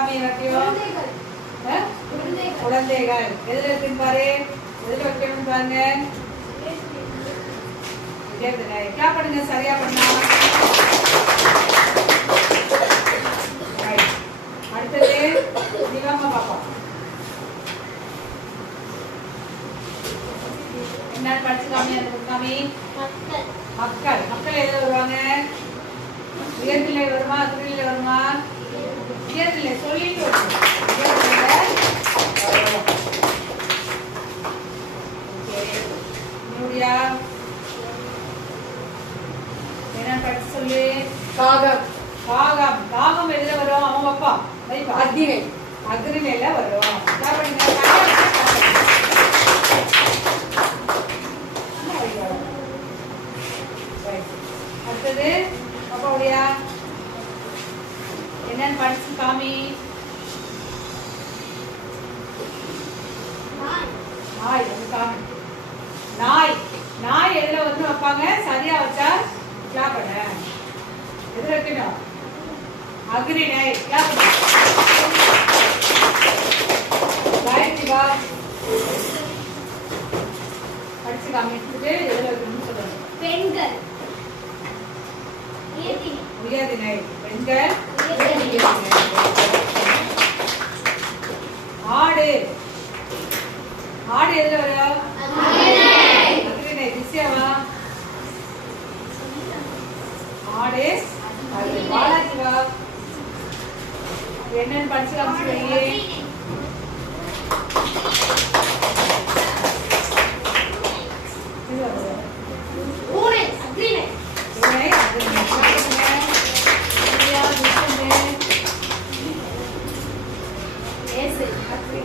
காமி எல்லாத்தையும். குழந்தைகள் எதுல இருக்குன்னு பாரு. எதுல வைக்கணும்னு பாருங்க. கிளாப் பண்ணுங்க சரியா பண்ணா. அடுத்தது நிவாமா பாப்பா என்ன படிச்சு காமி. அந்த காமி மக்கள். மக்கள் எதுல வருவாங்க? உயர்நிலை வருமா அக்ரிநிலை வருமா? உயர்நிலை சொல்லிட்டு வரும். என்ன படிச்சு சொல்லு. காகம். காகம். காகம் எதுல வரும்? அவன் பாப்பா அக்னிலை. அக்னிலைல வரும். அடுத்தது பாப்பாவுடையா என்னன்னு படிச்சு காமி. நாய். காமி. நாய். நாய் எதுல வந்து வைப்பாங்க? சரியா வச்சா கிளாப் பண்ண. எதுல வைக்கணும்? அக்னிலை. கிளாப் பண்ண. காயத்ரி வா படிச்சு காமி. எடுத்துட்டு எதுல வைக்கணும்னு சொல்லுங்க. பெண்கள். உயர்திணை. பெண்கள். ஆடு. ஆடு எதுல வரும்? அக்னிலை. திசையாவா? ஆடு. பாலாஜி வா என்னன்னு படிச்சு காமிச்சுக்கீங்க.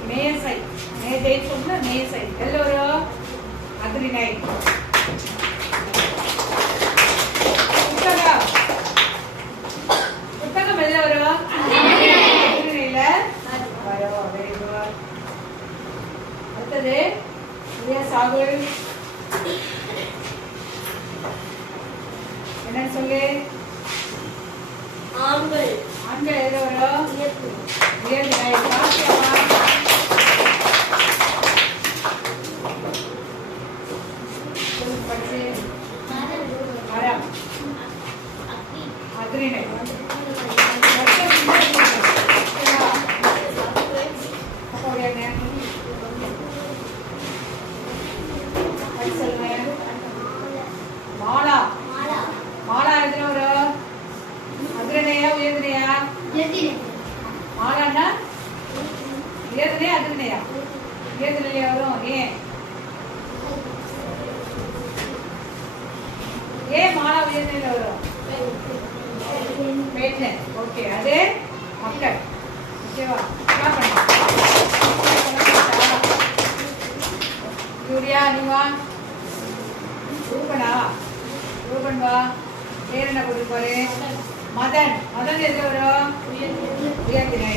மேசை. மேசை சொன்னா மேசை எல்லோரும் அக்னிலை. புத்தகம். புத்தகம் எதுல வரும்? அக்னிலைல வரும். Very good. அடுத்தது சாகுல் என்னன்னு சொல்லு. ஆண்கள். ஆண்கள் எதுல வரும்? உயர்நிலை. காசியாவா? படிச்சு மரம். அக்னிலை. மாலா. மாலா எதுல வரும்? அக்னிலையா உயர்நிலையா? மாலான்னா உயர்நிலையா அக்னிலையா? உயர்நிலையா வரும். ஏன் மாலா உயர்நிலையில வரும்? பெண்ணு. ஓகே. அது மக்கள். ஓகேவா? யூரியா நீ வா. ரூபனா. ரூபன் வா. பேர் என்ன கொடுப்பாரு? மதன். மதன் எதுல வரும்? உயர்திணை.